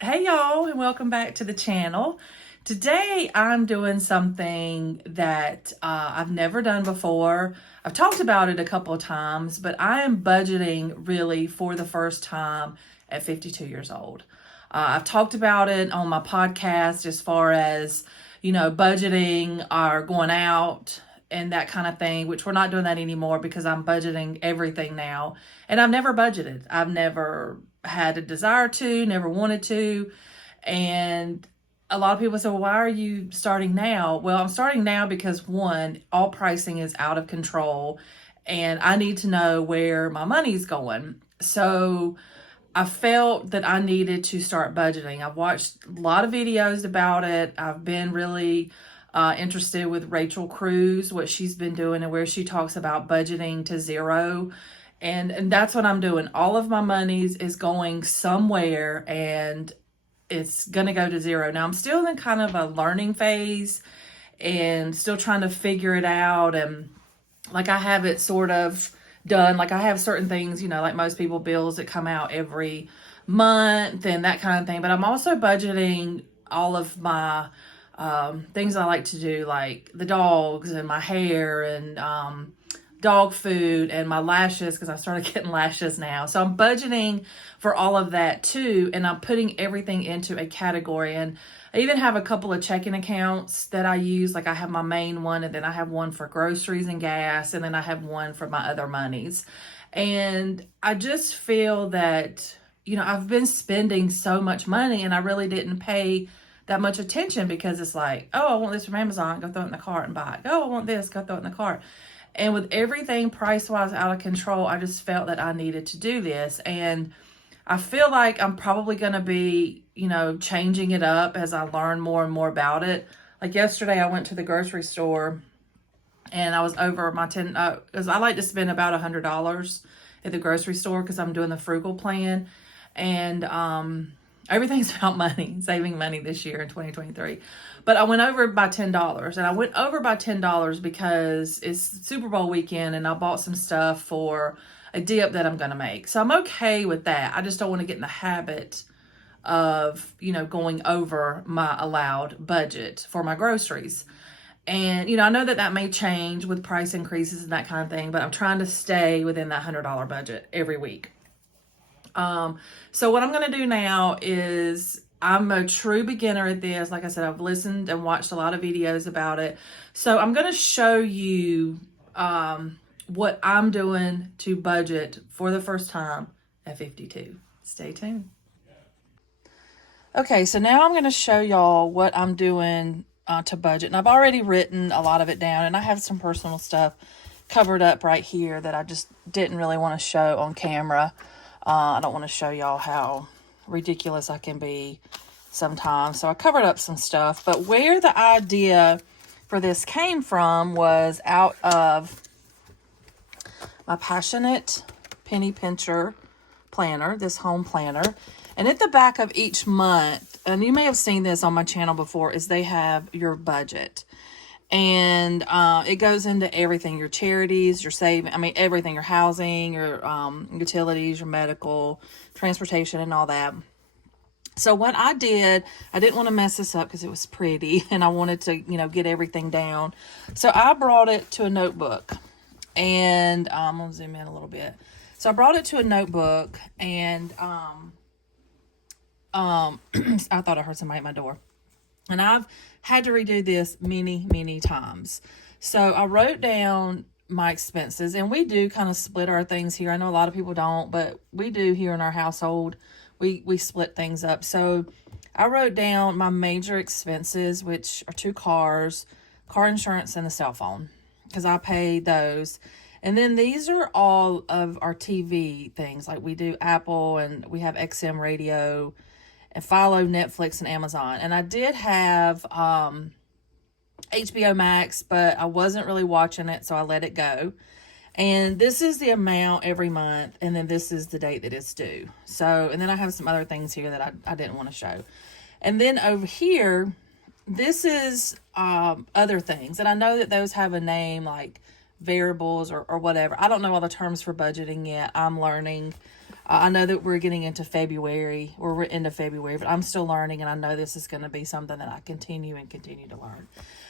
Hey y'all, and welcome back to the channel. Today I'm doing something that I've never done before. I've talked about it a couple of times, but I am budgeting really for the first time at 52 years old. I've talked about it on my podcast as far as, budgeting or going out and that kind of thing, which we're not doing that anymore because I'm budgeting everything now. And I've never budgeted. I've never had a desire to, never wanted to. And a lot of people say, well, why are you starting now? Well, I'm starting now because one, all pricing is out of control and I need to know where my money's going. So I felt that I needed to start budgeting. I've watched a lot of videos about it. I've been really interested with Rachel Cruz, what she's been doing and where she talks about budgeting to zero. And that's what I'm doing. All of my monies is going somewhere and it's going to go to zero. Now I'm still in kind of a learning phase and still trying to figure it out. And like I have it sort of done. Like I have certain things, like most people, bills that come out every month and that kind of thing. But I'm also budgeting all of my things I like to do, like the dogs and my hair and dog food and my lashes, because I started getting lashes now. So I'm budgeting for all of that too, and I'm putting everything into a category. And I even have a couple of checking accounts that I use. Like I have my main one, and then I have one for groceries and gas, and then I have one for my other monies. And I just feel that, I've been spending so much money and I really didn't pay that much attention because it's like, oh, I want this from Amazon, go throw it in the cart and buy it. Oh, I want this, go throw it in the cart. And with everything price-wise out of control, I just felt that I needed to do this. And I feel like I'm probably going to be, changing it up as I learn more and more about it. Like yesterday, I went to the grocery store and I was over my 10, because I like to spend about $100 at the grocery store because I'm doing the frugal plan. And everything's about money, saving money this year in 2023. But I went over by $10, and I went over by $10 because it's Super Bowl weekend and I bought some stuff for a dip that I'm going to make. So I'm okay with that. I just don't want to get in the habit of, going over my allowed budget for my groceries. And, I know that may change with price increases and that kind of thing, but I'm trying to stay within that $100 budget every week. So what I'm going to do now is I'm a true beginner at this. Like I said, I've listened and watched a lot of videos about it. So I'm going to show you, what I'm doing to budget for the first time at 52. Stay tuned. Okay, so now I'm going to show y'all what I'm doing to budget. And I've already written a lot of it down, and I have some personal stuff covered up right here that I just didn't really want to show on camera. I don't want to show y'all how ridiculous I can be sometimes. So I covered up some stuff. But where the idea for this came from was out of my Passionate Penny Pincher planner, this home planner. And at the back of each month, and you may have seen this on my channel before, is they have your budget. And it goes into everything, your charities, your saving, everything, your housing, your utilities, your medical, transportation, and all that. So what I did, I didn't want to mess this up because it was pretty and I wanted to, get everything down. So I brought it to a notebook, and I'm going to zoom in a little bit. So I brought it to a notebook, and I thought I heard somebody at my door. And I've had to redo this many, many times. So I wrote down my expenses, and we do kind of split our things here. I know a lot of people don't, but we do here in our household. We split things up. So I wrote down my major expenses, which are 2 cars, car insurance, and a cell phone, because I pay those. And then these are all of our TV things. Like we do Apple, and we have XM radio, and follow Netflix and Amazon. And I did have HBO Max, but I wasn't really watching it, so I let it go. And this is the amount every month, and then this is the date that it's due. So, and then I have some other things here that I didn't want to show. And then over here, this is other things. And I know that those have a name, like variables or whatever. I don't know all the terms for budgeting yet. I'm learning. I know that we're getting into February, or we're into February, but I'm still learning, and I know this is going to be something that I continue to learn.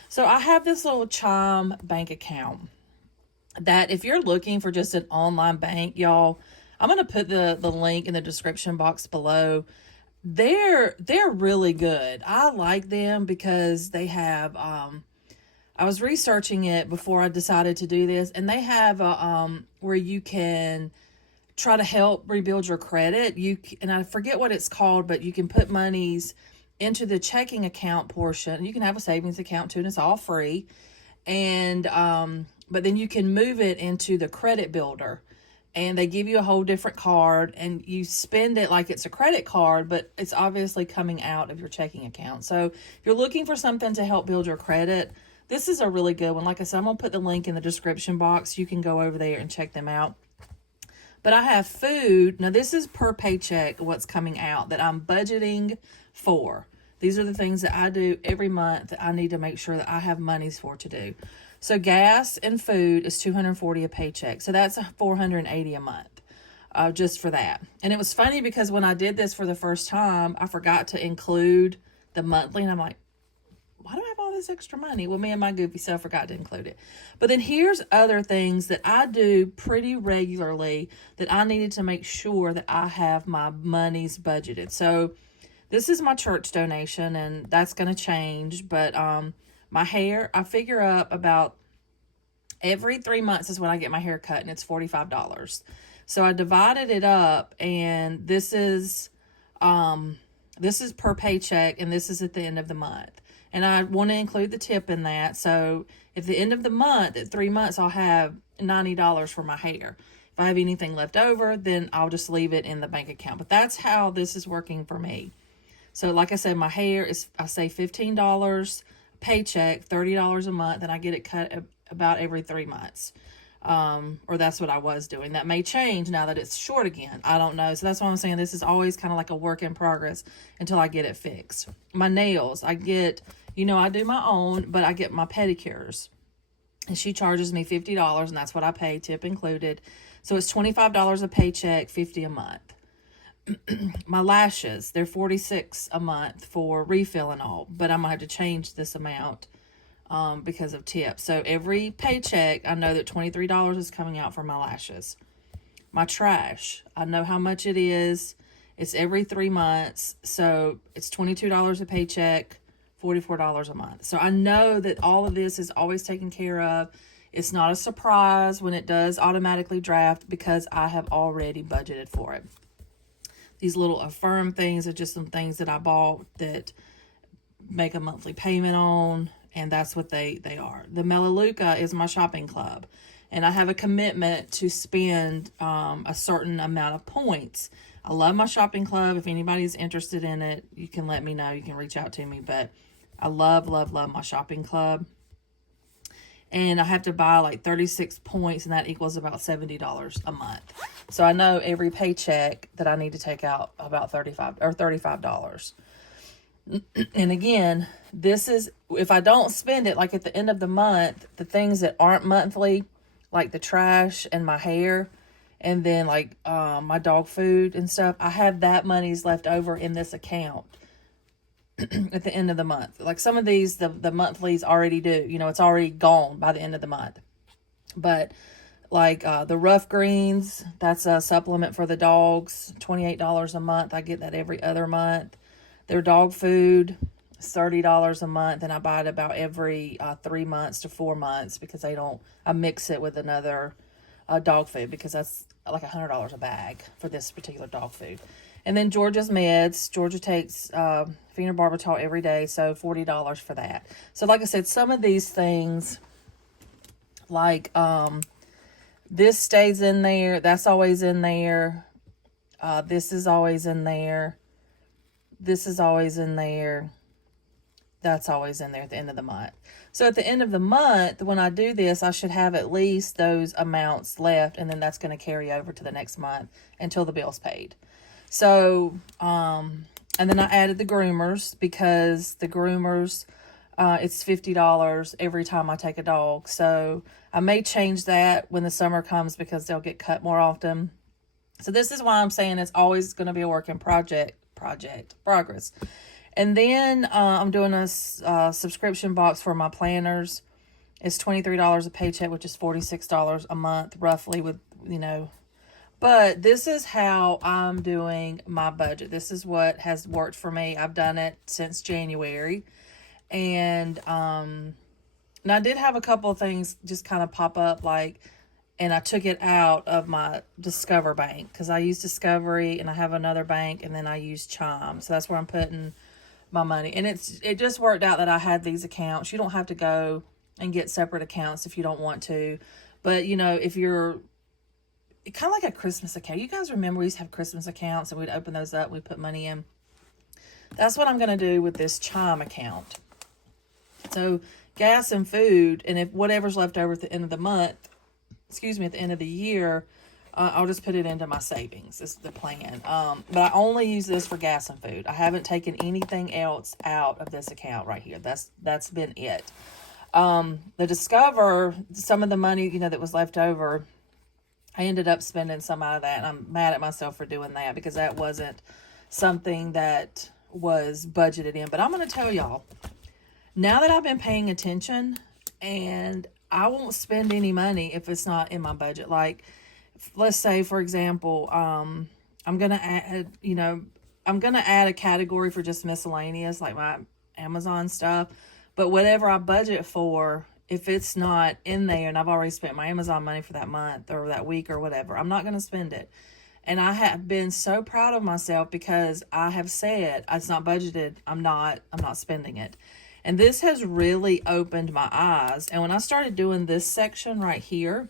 So I have this little Chime bank account that if you're looking for just an online bank, y'all, I'm going to put the link in the description box below. They're really good. I like them because they have, I was researching it before I decided to do this, and they have where you can try to help rebuild your credit. And I forget what it's called, but you can put monies into the checking account portion. You can have a savings account too, and it's all free. And but then you can move it into the credit builder, and they give you a whole different card, and you spend it like it's a credit card, but it's obviously coming out of your checking account. So if you're looking for something to help build your credit, this is a really good one. Like I said, I'm going to put the link in the description box. You can go over there and check them out. But I have food. Now, this is per paycheck what's coming out that I'm budgeting for. These are the things that I do every month that I need to make sure that I have monies for to do. So gas and food is $240 a paycheck. So that's $480 a month just for that. And it was funny because when I did this for the first time, I forgot to include the monthly. And I'm like, why do I have all this extra money? Well, me and my goofy self forgot to include it. But then here's other things that I do pretty regularly that I needed to make sure that I have my monies budgeted. So this is my church donation, and that's going to change. But my hair, I figure up about every 3 months is when I get my hair cut, and it's $45. So I divided it up, and this is per paycheck, and this is at the end of the month. And I want to include the tip in that. So at the end of the month, at 3 months, I'll have $90 for my hair. If I have anything left over, then I'll just leave it in the bank account. But that's how this is working for me. So like I said, my hair is, I say $15 paycheck, $30 a month, and I get it cut about every 3 months. Or that's what I was doing. That may change now that it's short again. I don't know. So that's why I'm saying this is always kind of like a work in progress until I get it fixed. My nails, I get, I do my own, but I get my pedicures. And she charges me $50, and that's what I pay, tip included. So it's $25 a paycheck, $50 a month. My lashes, they're $46 a month for refill and all, but I'm going to have to change this amount because of tips. So every paycheck, I know that $23 is coming out for my lashes. My trash, I know how much it is. It's every 3 months, so it's $22 a paycheck, $44 a month. So I know that all of this is always taken care of. It's not a surprise when it does automatically draft because I have already budgeted for it. These little Affirm things are just some things that I bought that make a monthly payment on, and that's what they are. The Melaleuca is my shopping club, and I have a commitment to spend a certain amount of points. I love my shopping club. If anybody's interested in it, you can let me know. You can reach out to me, but I love, love, love my shopping club. And I have to buy like 36 points, and that equals about $70 a month. So I know every paycheck that I need to take out about $35. And again, this is, if I don't spend it, like at the end of the month, the things that aren't monthly, like the trash and my hair, and then like my dog food and stuff, I have that money's left over in this account at the end of the month. Like some of these, the monthlies already do, it's already gone by the end of the month. But like the Rough Greens, that's a supplement for the dogs, $28 a month. I get that every other month. Their dog food is $30 a month, and I buy it about every 3 months to 4 months because I mix it with another dog food because that's like $100 a bag for this particular dog food. And then Georgia's meds. Georgia takes phenobarbital every day, so $40 for that. So like I said, some of these things, like this stays in there. That's always in there. This is always in there. This is always in there. That's always in there at the end of the month. So at the end of the month, when I do this, I should have at least those amounts left, and then that's going to carry over to the next month until the bill's paid. So, and then I added the groomers because the groomers, it's $50 every time I take a dog. So I may change that when the summer comes because they'll get cut more often. So this is why I'm saying it's always going to be a work in progress. And then I'm doing a subscription box for my planners. It's $23 a paycheck, which is $46 a month, roughly, with, you know. But this is how I'm doing my budget. This is what has worked for me. I've done it since January. And I did have a couple of things just kind of pop up, like, and I took it out of my Discover bank because I use Discovery and I have another bank, and then I use Chime. So that's where I'm putting my money. And it just worked out that I had these accounts. You don't have to go and get separate accounts if you don't want to. But, you know, if you're kind of like a Christmas account. You guys remember we used to have Christmas accounts and we'd open those up, we'd put money in. That's what I'm going to do with this Chime account. So gas and food, and if whatever's left over at the end of the month, at the end of the year, I'll just put it into my savings. This is the plan. But I only use this for gas and food. I haven't taken anything else out of this account right here. That's been it. The Discover, some of the money, you know, that was left over, I ended up spending some out of that, and I'm mad at myself for doing that because that wasn't something that was budgeted in. But I'm going to tell y'all, now that I've been paying attention, and I won't spend any money if it's not in my budget. Like, let's say, for example, I'm going to add, I'm going to add a category for just miscellaneous, like my Amazon stuff. But whatever I budget for, if it's not in there and I've already spent my Amazon money for that month or that week or whatever, I'm not going to spend it. And I have been so proud of myself because I have said it's not budgeted. I'm not spending it. And this has really opened my eyes. And when I started doing this section right here,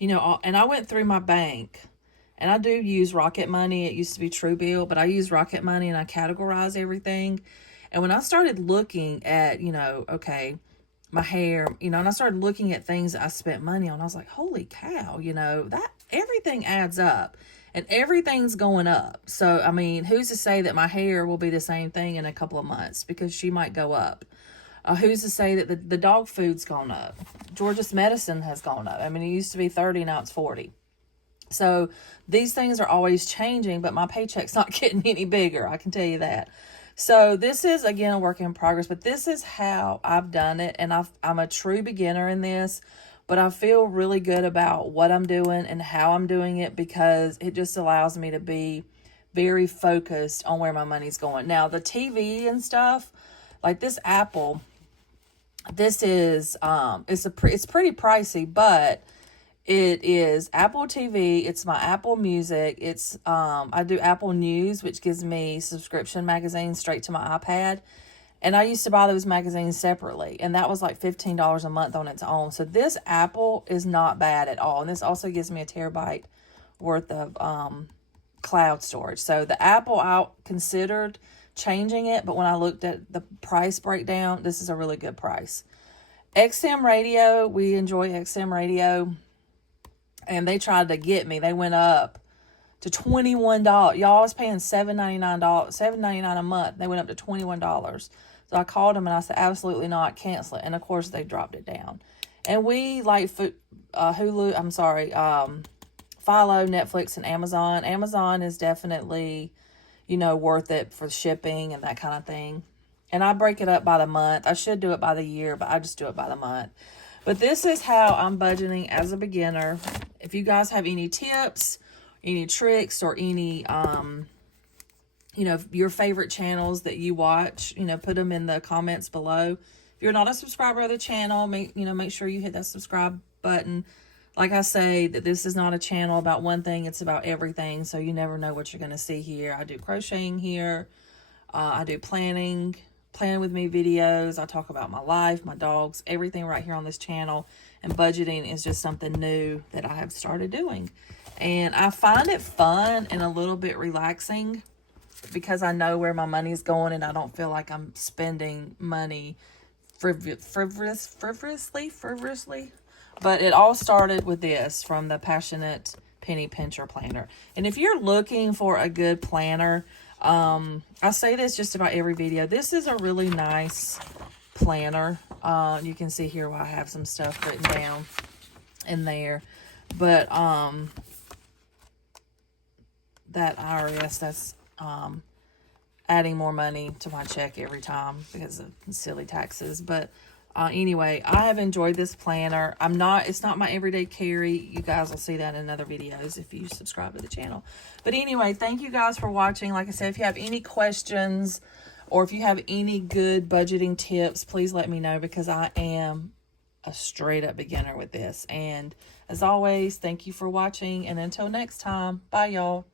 and I went through my bank, and I do use Rocket Money. It used to be Truebill, but I use Rocket Money and I categorize everything. And when I started looking at, okay, my hair, and I started looking at things that I spent money on, I was like, holy cow, that everything adds up and everything's going up. So, I mean, who's to say that my hair will be the same thing in a couple of months, because she might go up. Who's to say that the dog food's gone up? George's medicine has gone up. I mean, it used to be 30, now it's 40. So these things are always changing, but my paycheck's not getting any bigger. I can tell you that. So this is, again, a work in progress, but this is how I've done it. And I'm a true beginner in this, but I feel really good about what I'm doing and how I'm doing it, because it just allows me to be very focused on where my money's going. Now, the TV and stuff, like this Apple, this is, it's pretty pricey, but it is Apple TV. It's my Apple Music. It's, I do Apple News, which gives me subscription magazines straight to my iPad. And I used to buy those magazines separately, and that was like $15 a month on its own. So this Apple is not bad at all. And this also gives me a terabyte worth of cloud storage. So the Apple, I considered changing it, but when I looked at the price breakdown, this is a really good price. XM Radio, we enjoy XM Radio. And they tried to get me. They went up to $21. Y'all, I was paying $7.99 a month. They went up to $21. So I called them and I said, absolutely not, cancel it. And of course they dropped it down. And we like Hulu, Philo, Netflix, and Amazon. Amazon is definitely, worth it for shipping and that kind of thing. And I break it up by the month. I should do it by the year, but I just do it by the month. But this is how I'm budgeting as a beginner. If you guys have any tips, any tricks, or any, your favorite channels that you watch, put them in the comments below. If you're not a subscriber of the channel, make sure you hit that subscribe button. Like I say, that this is not a channel about one thing. It's about everything. So you never know what you're going to see here. I do crocheting here. I do plan with me videos. I talk about my life, my dogs, everything right here on this channel. And budgeting is just something new that I have started doing. And I find it fun and a little bit relaxing because I know where my money's going and I don't feel like I'm spending money frivolously. But it all started with this from the Passionate Penny Pincher Planner. And if you're looking for a good planner, I say this just about every video. This is a really nice planner. You can see here where I have some stuff written down in there. But that IRS that's adding more money to my check every time because of silly taxes. But anyway, I have enjoyed this planner. It's not my everyday carry. You guys will see that in other videos if you subscribe to the channel. But anyway, thank you guys for watching. Like I said, if you have any questions or if you have any good budgeting tips, please let me know, because I am a straight up beginner with this. And as always, thank you for watching, and until next time, bye y'all.